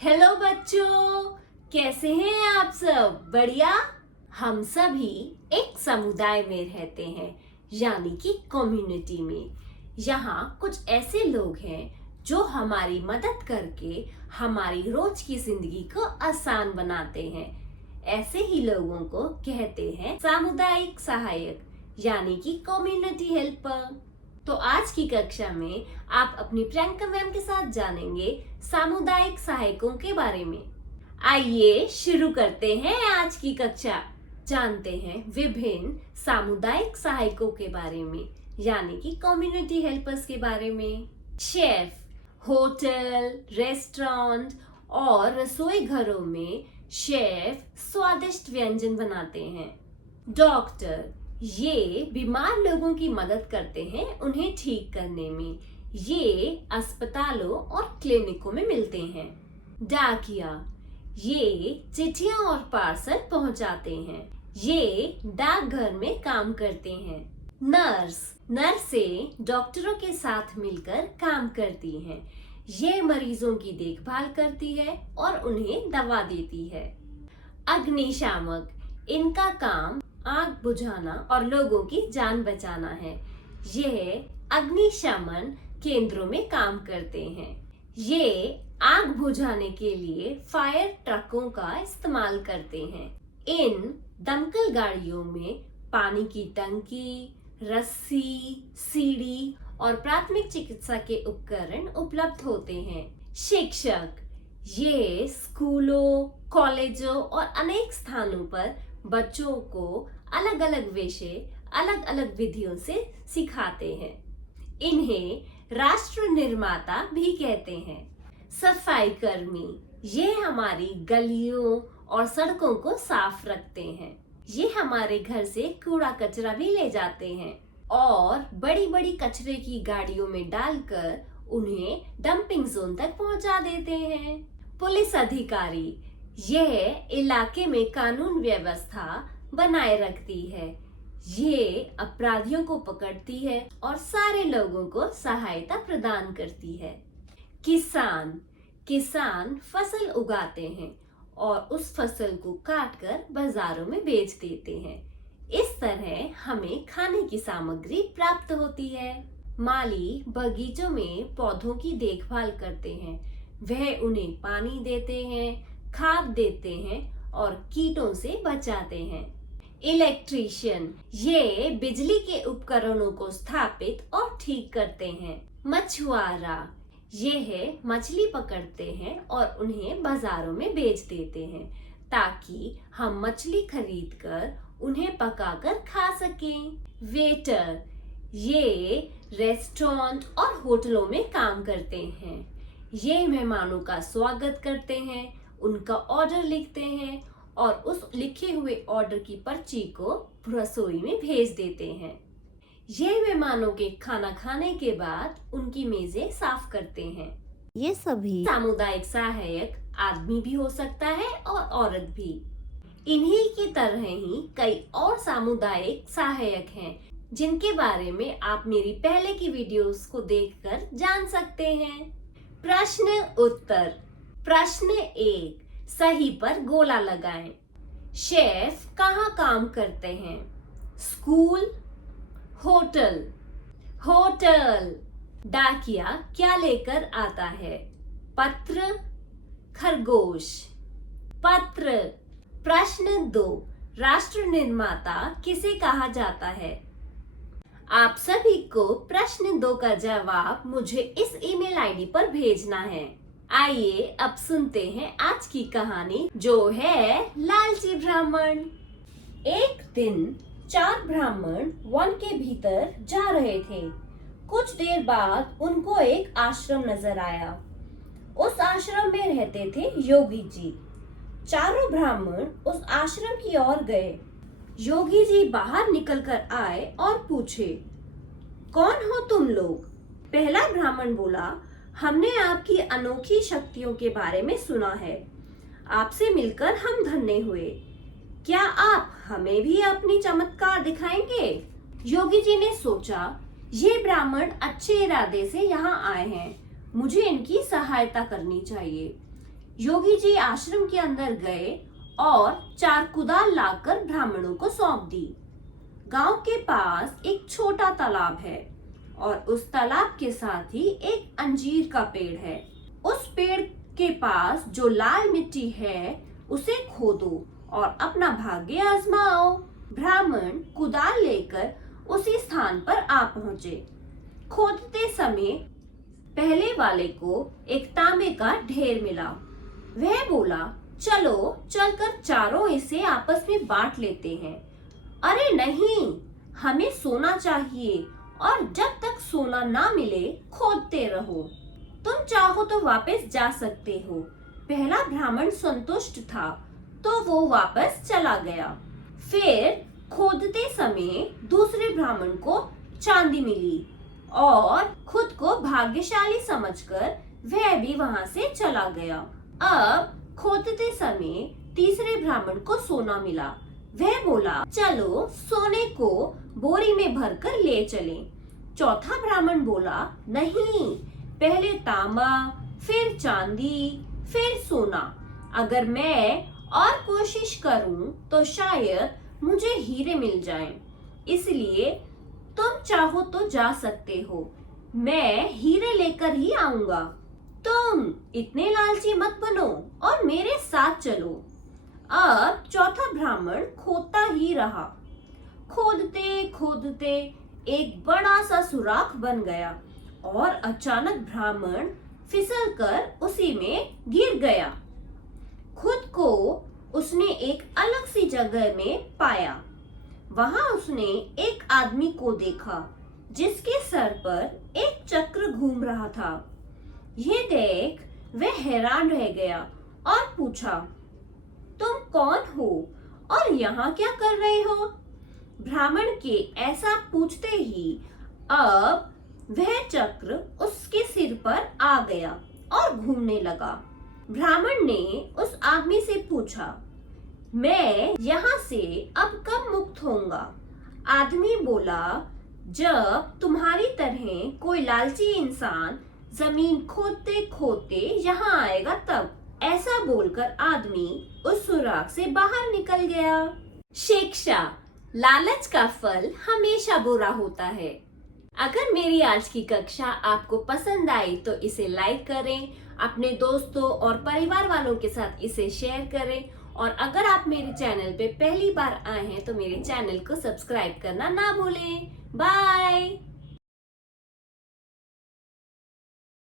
Hello बच्चों, कैसे हैं आप सब? बढ़िया। हम सभी एक समुदाय में रहते हैं, यानी कि कम्युनिटी में। यहाँ कुछ ऐसे लोग हैं जो हमारी मदद करके हमारी रोज की जिंदगी को आसान बनाते हैं। ऐसे ही लोगों को कहते हैं सामुदायिक सहायक, यानी कि कम्युनिटी हेल्पर। तो आज की कक्षा में आप अपनी प्रियंका मैम के साथ जानेंगे सामुदायिक सहायकों के बारे में। आइए शुरू करते हैं आज की कक्षा। जानते हैं विभिन्न सामुदायिक सहायकों के बारे में, यानी कि कम्युनिटी हेल्पर्स के बारे में। शेफ, होटल, रेस्टोरेंट और रसोई घरों में शेफ स्वादिष्ट व्यंजन बनाते हैं। डॉक्टर, ये बीमार लोगों की मदद करते हैं उन्हें ठीक करने में। ये अस्पतालों और क्लिनिकों में मिलते हैं। डाकिया, ये चिट्ठियां और पार्सल पहुंचाते हैं। ये डाकघर में काम करते हैं। नर्स, नर्सें डॉक्टरों के साथ मिलकर काम करती हैं। ये मरीजों की देखभाल करती है और उन्हें दवा देती है। अग्निशामक, इनका काम आग बुझाना और लोगों की जान बचाना है। यह अग्निशमन केंद्रों में काम करते हैं। ये आग बुझाने के लिए फायर ट्रकों का इस्तेमाल करते हैं। इन दमकल गाड़ियों में पानी की टंकी, रस्सी, सीढ़ी और प्राथमिक चिकित्सा के उपकरण उपलब्ध होते हैं। शिक्षक, ये स्कूलों, कॉलेजों और अनेक स्थानों पर बच्चों को अलग अलग विषय अलग अलग विधियों से सिखाते हैं। इन्हें राष्ट्र निर्माता भी कहते हैं। सफाई कर्मी, ये हमारी गलियों और सड़कों को साफ रखते हैं। ये हमारे घर से कूड़ा कचरा भी ले जाते हैं और बड़ी बड़ी कचरे की गाड़ियों में डालकर उन्हें डंपिंग जोन तक पहुंचा देते हैं। पुलिस अधिकारी, यह इलाके में कानून व्यवस्था बनाए रखती है। ये अपराधियों को पकड़ती है और सारे लोगों को सहायता प्रदान करती है। किसान, किसान फसल उगाते हैं और उस फसल को काटकर बाजारों में बेच देते हैं। इस तरह हमें खाने की सामग्री प्राप्त होती है। माली बगीचों में पौधों की देखभाल करते हैं। वह उन्हें पानी देते हैं, खाद देते हैं और कीटों से बचाते हैं। इलेक्ट्रीशियन, ये बिजली के उपकरणों को स्थापित और ठीक करते हैं। मछुआरा, ये मछली पकड़ते हैं और उन्हें बाजारों में बेच देते हैं ताकि हम मछली खरीदकर उन्हें पकाकर खा सकें। वेटर, ये रेस्टोरेंट और होटलों में काम करते हैं। ये मेहमानों का स्वागत करते हैं, उनका ऑर्डर लिखते हैं और उस लिखे हुए ऑर्डर की पर्ची को रसोई में भेज देते हैं। ये मेहमानों के खाना खाने के बाद उनकी मेजें साफ करते हैं। ये सभी सामुदायिक सहायक आदमी भी हो सकता है और औरत भी। इन्हीं की तरह ही कई और सामुदायिक सहायक हैं जिनके बारे में आप मेरी पहले की वीडियोस को देखकर जान सकते हैं। प्रश्न उत्तर। प्रश्न 1, सही पर गोला लगाएं। शेफ कहाँ काम करते हैं? School, hotel. होटल। डाकिया क्या लेकर आता है? पत्र, खरगोश। पत्र। प्रश्न 2, राष्ट्र निर्माता किसे कहा जाता है? आप सभी को प्रश्न 2 का जवाब मुझे इस ईमेल आईडी पर भेजना है। आइए अब सुनते हैं आज की कहानी, जो है लालची ब्राह्मण। एक दिन 4 ब्राह्मण वन के भीतर जा रहे थे। कुछ देर बाद उनको एक आश्रम नजर आया। उस आश्रम में रहते थे योगी जी। चारों ब्राह्मण उस आश्रम की ओर गए। योगी जी बाहर निकलकर आए और पूछे, कौन हो तुम लोग? पहला ब्राह्मण बोला, हमने आपकी अनोखी शक्तियों के बारे में सुना है। आपसे मिलकर हम धन्य हुए। क्या आप हमें भी अपनी चमत्कार दिखाएंगे? योगी जी ने सोचा, ये ब्राह्मण अच्छे इरादे से यहाँ आए हैं, मुझे इनकी सहायता करनी चाहिए। योगी जी आश्रम के अंदर गए और 4 कुदाल लाकर ब्राह्मणों को सौंप दी। गांव के पास एक छोटा तालाब है और उस तालाब के साथ ही एक अंजीर का पेड़ है। उस पेड़ के पास जो लाल मिट्टी है उसे खोदो और अपना भाग्य आजमाओ। ब्राह्मण कुदाल लेकर उसी स्थान पर आ पहुंचे। खोदते समय पहले वाले को एक तांबे का ढेर मिला। वह बोला, चलो चलकर चारों इसे आपस में बांट लेते हैं। अरे नहीं, हमें सोना चाहिए और जब तक सोना ना मिले खोदते रहो। तुम चाहो तो वापस जा सकते हो। पहला ब्राह्मण संतुष्ट था तो वो वापस चला गया। फिर खोदते समय दूसरे ब्राह्मण को चांदी मिली और खुद को भाग्यशाली समझकर वह भी वहां से चला गया। अब खोदते समय तीसरे ब्राह्मण को सोना मिला। वह बोला, चलो सोने को बोरी में भरकर ले चलें। चौथा ब्राह्मण बोला, नहीं, पहले तांबा, फिर चांदी, फिर सोना। अगर मैं और कोशिश करूं तो शायद मुझे हीरे मिल जाएं। इसलिए तुम चाहो तो जा सकते हो, मैं हीरे लेकर ही आऊंगा। तुम इतने लालची मत बनो और मेरे साथ चलो। अब चौथा ब्राह्मण खोदता ही रहा। खोदते खोदते एक बड़ा सा सुराख बन गया और अचानक ब्राह्मण फिसलकर उसी में गिर गया। खुद को उसने एक अलग सी जगह में पाया। वहां उसने एक आदमी को देखा जिसके सर पर एक चक्र घूम रहा था। यह देख वह हैरान रह गया और पूछा, तुम कौन हो और यहाँ क्या कर रहे हो? ब्राह्मण के ऐसा पूछते ही अब वह चक्र उसके सिर पर आ गया और घूमने लगा। ब्राह्मण ने उस आदमी से पूछा, मैं यहाँ से अब कब मुक्त होऊंगा? आदमी बोला, जब तुम्हारी तरह कोई लालची इंसान जमीन खोदते खोदते यहाँ आएगा तब। ऐसा बोलकर आदमी उस सुराख से बाहर निकल गया। शिक्षा, लालच का फल हमेशा बुरा होता है। अगर मेरी आज की कक्षा आपको पसंद आई तो इसे लाइक करें, अपने दोस्तों और परिवार वालों के साथ इसे शेयर करें और अगर आप मेरे चैनल पे पहली बार आए हैं तो मेरे चैनल को सब्सक्राइब करना ना भूलें। बाय।